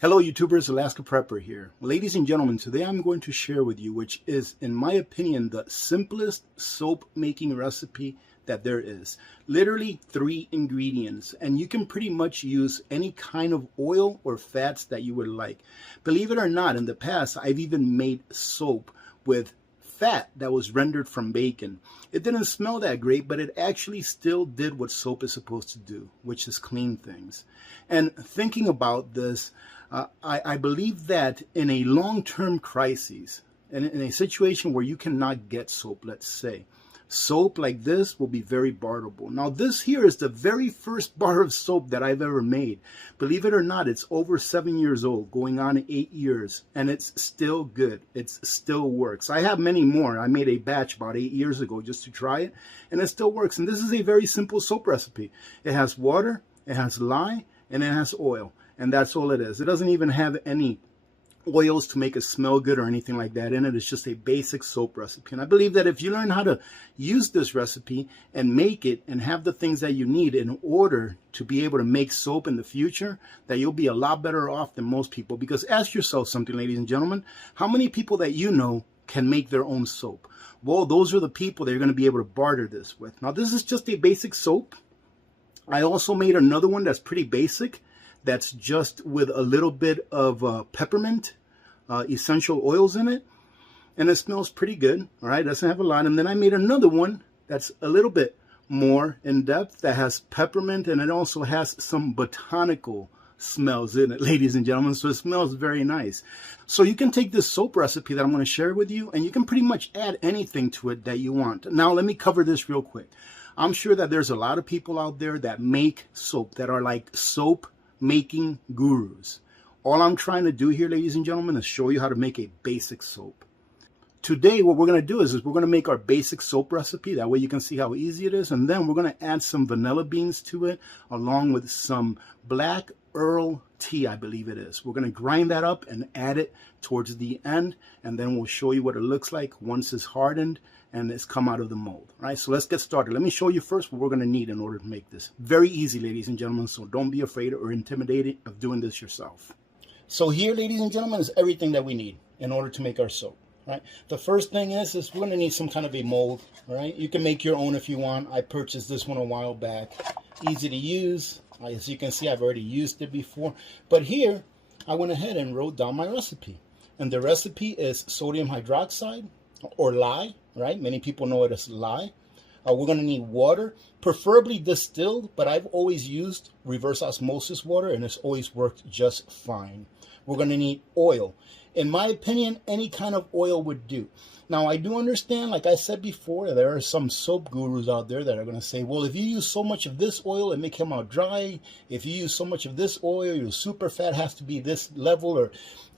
Hello YouTubers, Alaska Prepper here. Ladies and gentlemen, today I'm going to share with you, which is, in my opinion, the simplest soap making recipe that there is. Literally 3 ingredients, and you can pretty much use any kind of oil or fats that you would like. Believe it or not, in the past I've even made soap with fat that was rendered from bacon. It didn't smell that great, but it actually still did what soap is supposed to do, which is clean things. And thinking about this, I believe that in a long-term crisis, in a situation where you cannot get soap, let's say, soap like this will be very barterable. Now this here is the very first bar of soap that I've ever made. Believe it or not, it's over 7 years old, going on 8 years, and it's still good. It still works. I have many more. I made a batch about 8 years ago just to try it, and it still works. And this is a very simple soap recipe. It has water, it has lye, and it has oil. And that's all it is. It doesn't even have any oils to make it smell good or anything like that in it. It's just a basic soap recipe. And I believe that if you learn how to use this recipe and make it and have the things that you need in order to be able to make soap in the future, that you'll be a lot better off than most people. Because ask yourself something, ladies and gentlemen, how many people that you know can make their own soap? Well, those are the people that you're going to be able to barter this with. Now, this is just a basic soap. I also made another one that's pretty basic. That's just with a little bit of peppermint essential oils in it, and it smells pretty good. All right, doesn't have a lot. And then I made another one that's a little bit more in depth, that has peppermint, and it also has some botanical smells in it, ladies and gentlemen. So it smells very nice. So you can take this soap recipe that I'm going to share with you, and you can pretty much add anything to it that you want. Now let me cover this real quick. I'm sure that there's a lot of people out there that make soap, that are like soap making gurus. All I'm trying to do here, ladies and gentlemen, is show you how to make a basic soap. Today, what we're going to do is we're going to make our basic soap recipe. That way you can see how easy it is. And then we're going to add some vanilla beans to it, along with some black Earl tea, I believe it is. We're going to grind that up and add it towards the end. And then we'll show you what it looks like once it's hardened and it's come out of the mold. All right, so let's get started. Let me show you first what we're going to need in order to make this. Very easy, ladies and gentlemen, so don't be afraid or intimidated of doing this yourself. So here, ladies and gentlemen, is everything that we need in order to make our soap. All right, the first thing is we're going to need some kind of a mold. All right, you can make your own if you want. I purchased this one a while back. Easy to use. As you can see, I've already used it before. But here, I went ahead and wrote down my recipe. And the recipe is sodium hydroxide, or lye, right? Many people know it as lye. We're going to need water, preferably distilled, but I've always used reverse osmosis water, and it's always worked just fine. We're going to need oil. In my opinion, any kind of oil would do. Now, I do understand, like I said before, there are some soap gurus out there that are going to say, well, if you use so much of this oil, it may come out dry. If you use so much of this oil, your super fat has to be this level, or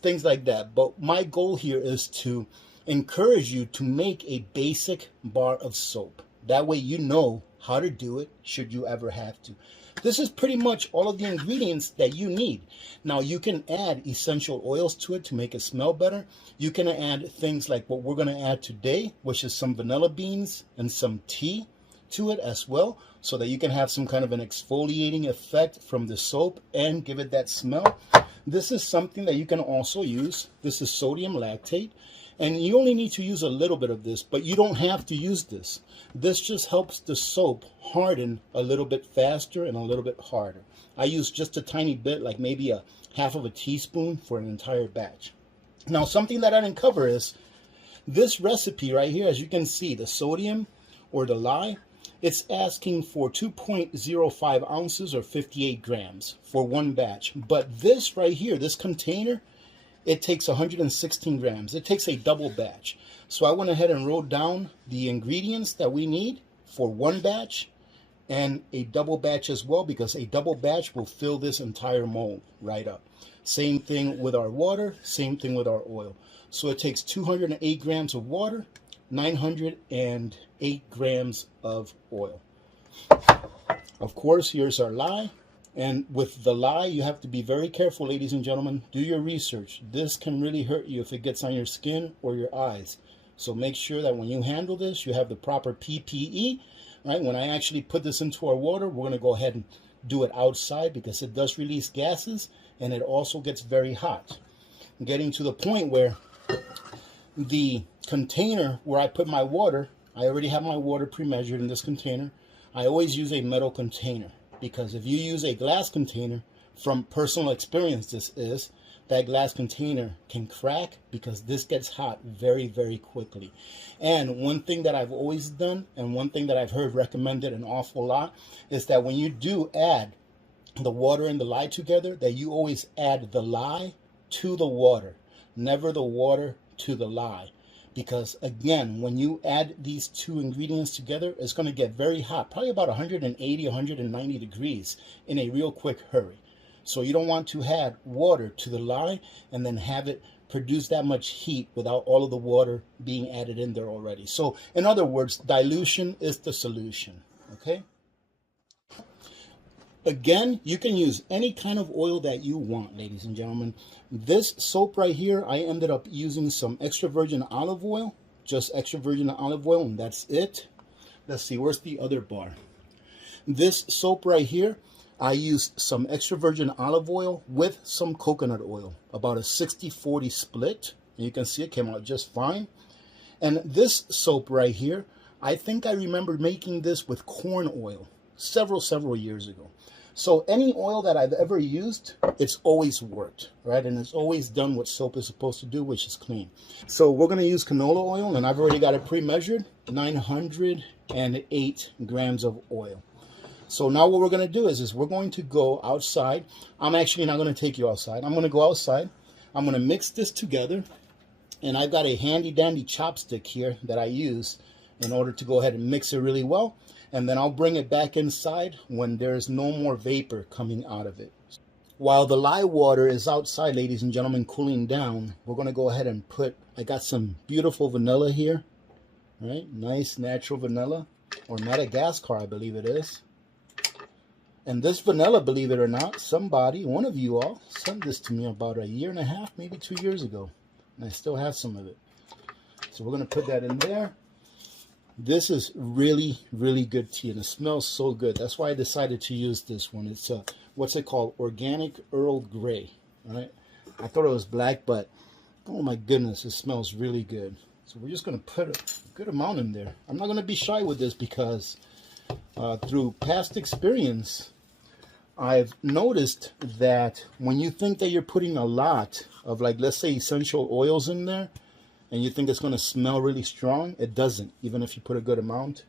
things like that. But my goal here is to encourage you to make a basic bar of soap. That way you know how to do it should you ever have to. This is pretty much all of the ingredients that you need. Now you can add essential oils to it to make it smell better. You can add things like what we're going to add today, which is some vanilla beans and some tea to it as well, so that you can have some kind of an exfoliating effect from the soap and give it that smell. This is something that you can also use. This is sodium lactate. And you only need to use a little bit of this, but you don't have to use this. This just helps the soap harden a little bit faster and a little bit harder. I use just a tiny bit, like maybe a half of a teaspoon for an entire batch. Now, something that I didn't cover is this recipe right here. As you can see, the sodium or the lye, it's asking for 2.05 ounces or 58 grams for one batch. But this right here, this container, it takes 116 grams. It takes a double batch. So I went ahead and wrote down the ingredients that we need for one batch and a double batch as well, because a double batch will fill this entire mold right up. Same thing with our water, same thing with our oil. So it takes 208 grams of water, 908 grams of oil. Of course, here's our lye. And with the lye, you have to be very careful, ladies and gentlemen. Do your research. This can really hurt you if it gets on your skin or your eyes. So make sure that when you handle this, you have the proper PPE. Right? When I actually put this into our water, we're going to go ahead and do it outside because it does release gases. and it also gets very hot, getting to the point where the container where I put my water, I already have my water pre-measured in this container. I always use a metal container, because if you use a glass container, from personal experience this is, that glass container can crack because this gets hot very, very quickly. And one thing that I've always done, and one thing that I've heard recommended an awful lot, is that when you do add the water and the lye together, that you always add the lye to the water, never the water to the lye. Because again, when you add these two ingredients together, it's going to get very hot, probably about 180, 190 degrees in a real quick hurry. So you don't want to add water to the lye and then have it produce that much heat without all of the water being added in there already. So in other words, dilution is the solution, okay? Again, you can use any kind of oil that you want, ladies and gentlemen. This soap right here, I ended up using some extra virgin olive oil, just extra virgin olive oil, and that's it. Let's see, where's the other bar? This soap right here, I used some extra virgin olive oil with some coconut oil, about a 60-40 split. And you can see it came out just fine. And this soap right here, I think I remember making this with corn oil several years ago. So any oil that I've ever used, it's always worked, right? And it's always done what soap is supposed to do, which is clean. So we're going to use canola oil, and I've already got it pre-measured, 908 grams of oil. So now what we're going to do is we're going to go outside. I'm actually not going to take you outside. I'm going to go outside. I'm going to mix this together. And I've got a handy dandy chopstick here that I use in order to go ahead and mix it really well. And then I'll bring it back inside when there's no more vapor coming out of it. While the lye water is outside, ladies and gentlemen, cooling down, we're going to go ahead and I got some beautiful vanilla here, right? Nice natural vanilla, or Madagascar, I believe it is. And this vanilla, believe it or not, one of you all, sent this to me about a year and a half, maybe 2 years ago. And I still have some of it. So we're going to put that in there. This is really, really good tea, and it smells so good. That's why I decided to use this one. It's what's it called? Organic Earl Grey. Right? I thought it was black, but oh my goodness, it smells really good. So we're just going to put a good amount in there. I'm not going to be shy with this because through past experience, I've noticed that when you think that you're putting a lot of, like, let's say essential oils in there, and you think it's going to smell really strong, it doesn't, even if you put a good amount,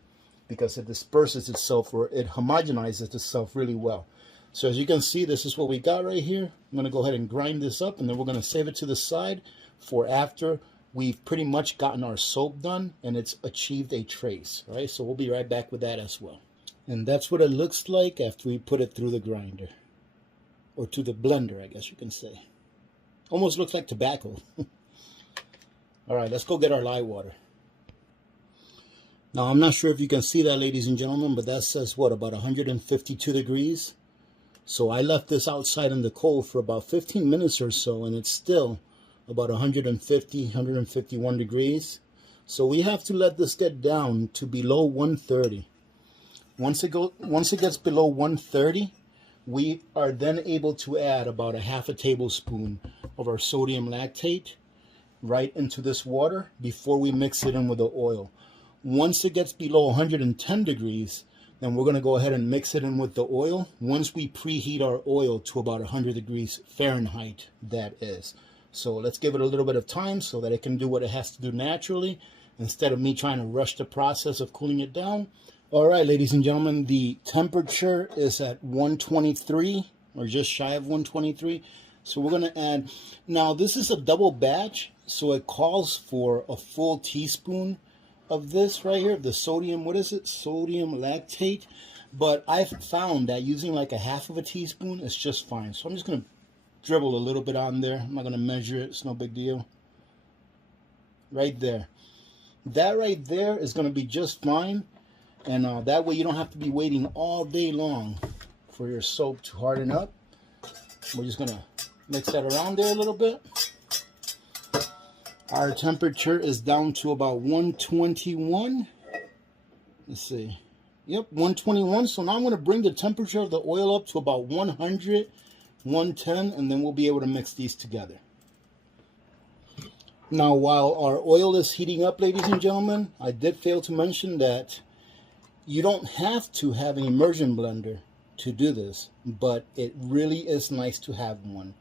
because it disperses itself, or it homogenizes itself really well. So as you can see, this is what we got right here. I'm going to go ahead and grind this up, and then we're going to save it to the side for after we've pretty much gotten our soap done and it's achieved a trace, right? So we'll be right back with that as well. And that's what it looks like after we put it through the grinder, or to the blender, I guess you can say. Almost looks like tobacco. All right, let's go get our lye water. Now, I'm not sure if you can see that, ladies and gentlemen, but that says, what, about 152 degrees? So I left this outside in the cold for about 15 minutes or so, and it's still about 150, 151 degrees. So we have to let this get down to below 130. Once it gets below 130, we are then able to add about a half a tablespoon of our sodium lactate right into this water before we mix it in with the oil. Once it gets below 110 degrees, then we're going to go ahead and mix it in with the oil once we preheat our oil to about 100 degrees Fahrenheit, that is. So let's give it a little bit of time so that it can do what it has to do naturally, instead of me trying to rush the process of cooling it down. All right, ladies and gentlemen, the temperature is at 123, or just shy of 123. So we're going to add, now this is a double batch, so it calls for a full teaspoon of this right here, the sodium, what is it? Sodium lactate. But I've found that using like a half of a teaspoon is just fine. So I'm just going to dribble a little bit on there. I'm not going to measure it. It's no big deal. Right there. That right there is going to be just fine. And that way you don't have to be waiting all day long for your soap to harden up. We're just going to mix that around there a little bit. Our temperature is down to about 121. Let's see. Yep, 121. So now I'm going to bring the temperature of the oil up to about 100 110, and then we'll be able to mix these together. Now, while our oil is heating up, ladies and gentlemen, I did fail to mention that you don't have to have an immersion blender to do this, but it really is nice to have one.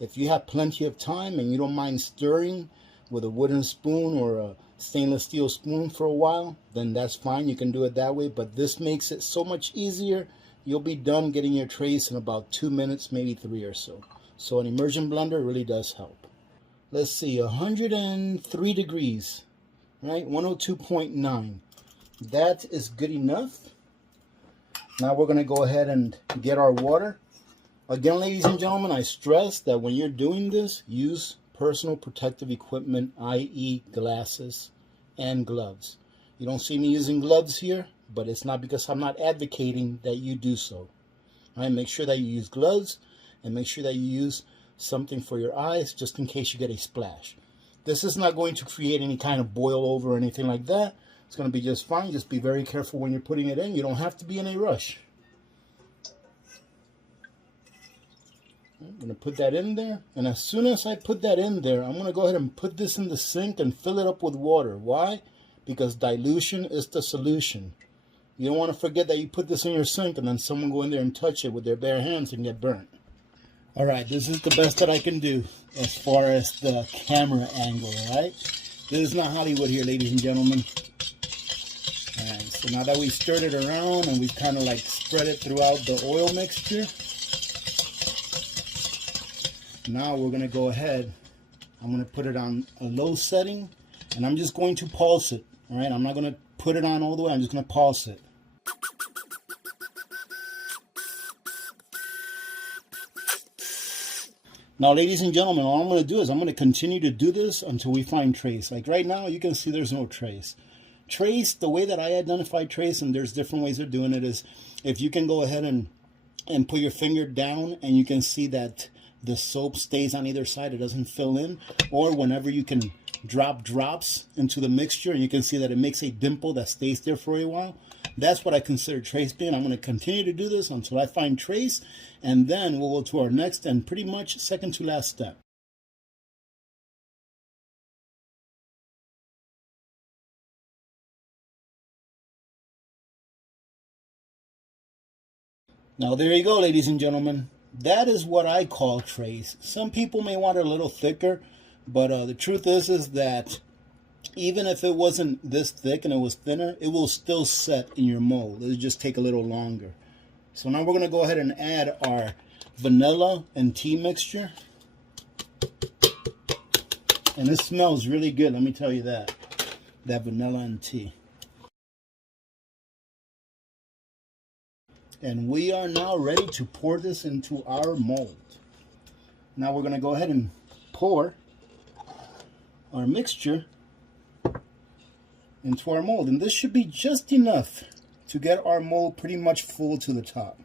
If you have plenty of time and you don't mind stirring with a wooden spoon or a stainless steel spoon for a while, then that's fine. You can do it that way, but this makes it so much easier. You'll be done getting your trays in about 2 minutes, maybe 3 or so. So an immersion blender really does help. Let's see, 103 degrees, right? 102.9. That is good enough. Now we're going to go ahead and get our water. Again, ladies and gentlemen, I stress that when you're doing this, use personal protective equipment, i.e. glasses and gloves. You don't see me using gloves here, but it's not because I'm not advocating that you do so. All right, make sure that you use gloves and make sure that you use something for your eyes just in case you get a splash. This is not going to create any kind of boil over or anything like that. It's going to be just fine. Just be very careful when you're putting it in. You don't have to be in a rush. I'm going to put that in there. And as soon as I put that in there, I'm going to go ahead and put this in the sink and fill it up with water. Why? Because dilution is the solution. You don't want to forget that you put this in your sink and then someone go in there and touch it with their bare hands and get burnt. All right, this is the best that I can do as far as the camera angle, all right? This is not Hollywood here, ladies and gentlemen. All right, so now that we stirred it around and we've kind of like spread it throughout the oil mixture, now we're going to go ahead. I'm going to put it on a low setting, and I'm just going to pulse it, all right? I'm not going to put it on all the way. I'm just going to pulse it. Now, ladies and gentlemen, all I'm going to do is I'm going to continue to do this until we find trace. Like right now, you can see there's no trace. Trace, the way that I identify trace, and there's different ways of doing it, is if you can go ahead and put your finger down and you can see that the soap stays on either side, it doesn't fill in, or whenever you can drop drops into the mixture and you can see that it makes a dimple that stays there for a while, that's what I consider trace being. I'm going to continue to do this until I find trace, and then we'll go to our next and pretty much second to last step. Now there you go, ladies and gentlemen. That is what I call trace. Some people may want it a little thicker, but the truth is that even if it wasn't this thick and it was thinner, it will still set in your mold. It'll just take a little longer. So now we're going to go ahead and add our vanilla and tea mixture. And it smells really good, let me tell you that. That vanilla and tea. And we are now ready to pour this into our mold. Now we're going to go ahead and pour our mixture into our mold. And this should be just enough to get our mold pretty much full to the top.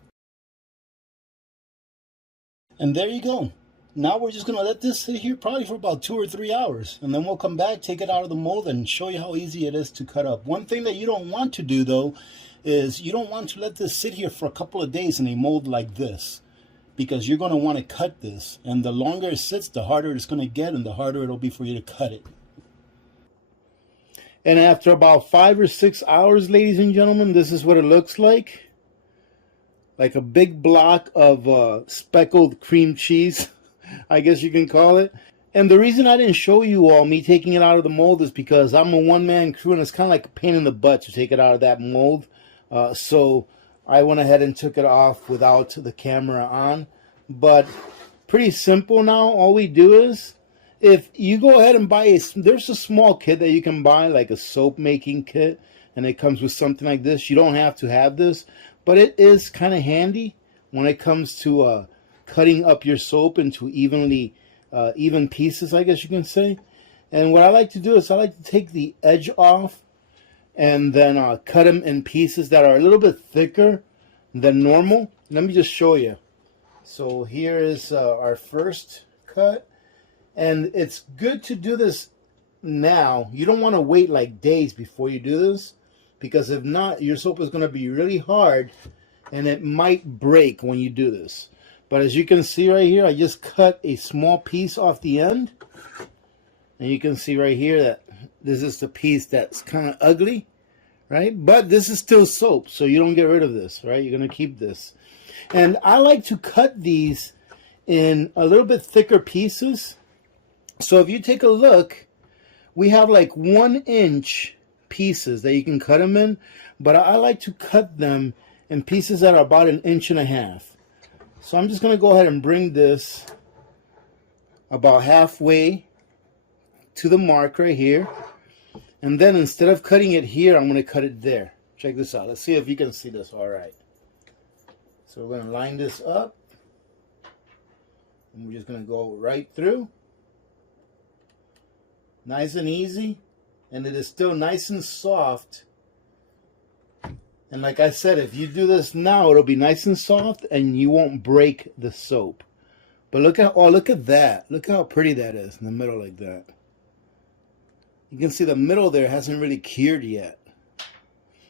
And there you go. Now we're just going to let this sit here probably for about 2 or 3 hours. And then we'll come back, take it out of the mold, and show you how easy it is to cut up. One thing that you don't want to do, though, is you don't want to let this sit here for a couple of days in a mold like this, because you're going to want to cut this. And the longer it sits, the harder it's going to get, and the harder it'll be for you to cut it. And after about 5 or 6 hours, ladies and gentlemen, this is what it looks like. Like a big block of speckled cream cheese, I guess you can call it. And the reason I didn't show you all me taking it out of the mold is because I'm a one-man crew, and it's kind of like a pain in the butt to take it out of that mold. So I went ahead and took it off without the camera on. But pretty simple now. All we do is, if you go ahead and buy there's a small kit that you can buy, like a soap making kit, and it comes with something like this. You don't have to have this, but it is kind of handy when it comes to cutting up your soap into even pieces, I guess you can say. And what I like to do is I like to take the edge off and then cut them in pieces that are a little bit thicker than normal. Let me just show you. So here is our first cut, and it's good to do this now. You don't want to wait like days before you do this, because if not, your soap is going to be really hard and it might break when you do this. But as you can see right here, I just cut a small piece off the end. And you can see right here that this is the piece that's kind of ugly, right? But this is still soap, so you don't get rid of this, right? You're going to keep this. And I like to cut these in a little bit thicker pieces. So if you take a look, we have like 1-inch pieces that you can cut them in, but I like to cut them in pieces that are about 1.5 inches. So I'm just going to go ahead and bring this about halfway to the mark right here. And then instead of cutting it here, I'm going to cut it there. Check this out. Let's see if you can see this all right. So we're going to line this up. And we're just going to go right through. Nice and easy. And it is still nice and soft. And like I said, if you do this now, it'll be nice and soft and you won't break the soap. But look at, oh, look at that. Look how pretty that is in the middle like that. You can see the middle there hasn't really cured yet.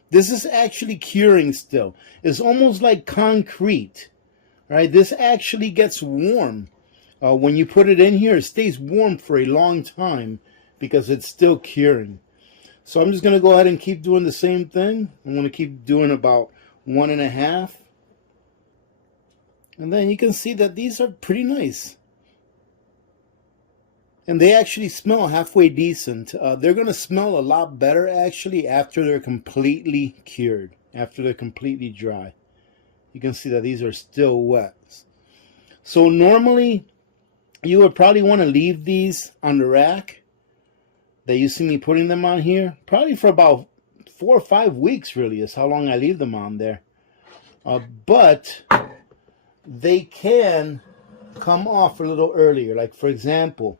This is actually curing still. It's almost like concrete, right? This actually gets warm. When you put it in here, it stays warm for a long time because it's still curing. So I'm just going to go ahead and keep doing the same thing. I'm going to keep doing about 1.5. And then you can see that these are pretty nice. And they actually smell halfway decent. They're going to smell a lot better actually after they're completely cured, after they're completely dry. You can see that these are still wet. So normally you would probably want to leave these on the rack that you see me putting them on here, probably for about 4 or 5 weeks really is how long I leave them on there. But they can come off a little earlier. Like for example,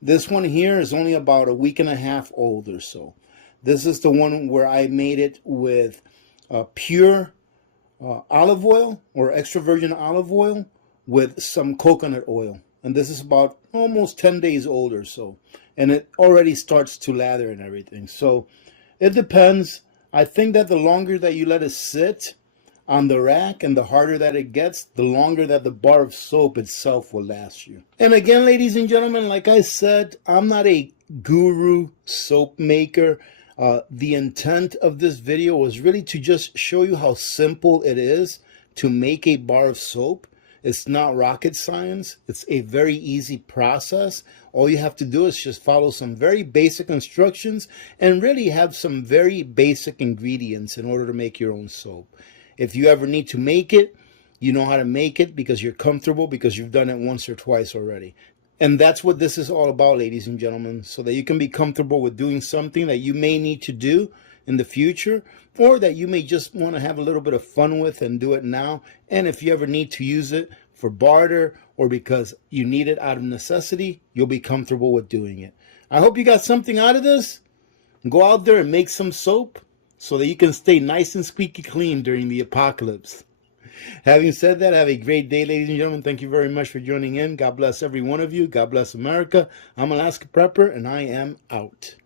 this one here is only about 1.5 weeks old or so. This is the one where I made it with pure olive oil or extra virgin olive oil with some coconut oil. And this is about almost 10 days old or so. And it already starts to lather and everything. So it depends. I think that the longer that you let it sit on the rack and the harder that it gets, the longer that the bar of soap itself will last you. And again, ladies and gentlemen, like I said, I'm not a guru soap maker. The intent of this video was really to just show you how simple it is to make a bar of soap. It's not rocket science. It's a very easy process. All you have to do is just follow some very basic instructions and really have some very basic ingredients in order to make your own soap. If you ever need to make it, you know how to make it because you're comfortable, because you've done it once or twice already. And that's what this is all about, ladies and gentlemen, so that you can be comfortable with doing something that you may need to do in the future, or that you may just want to have a little bit of fun with and do it now. And if you ever need to use it for barter or because you need it out of necessity, you'll be comfortable with doing it. I hope you got something out of this. Go out there and make some soap so that you can stay nice and squeaky clean during the apocalypse. Having said that, have a great day, ladies and gentlemen. Thank you very much for joining in. God bless every one of you. God bless America. I'm Alaska Prepper, and I am out.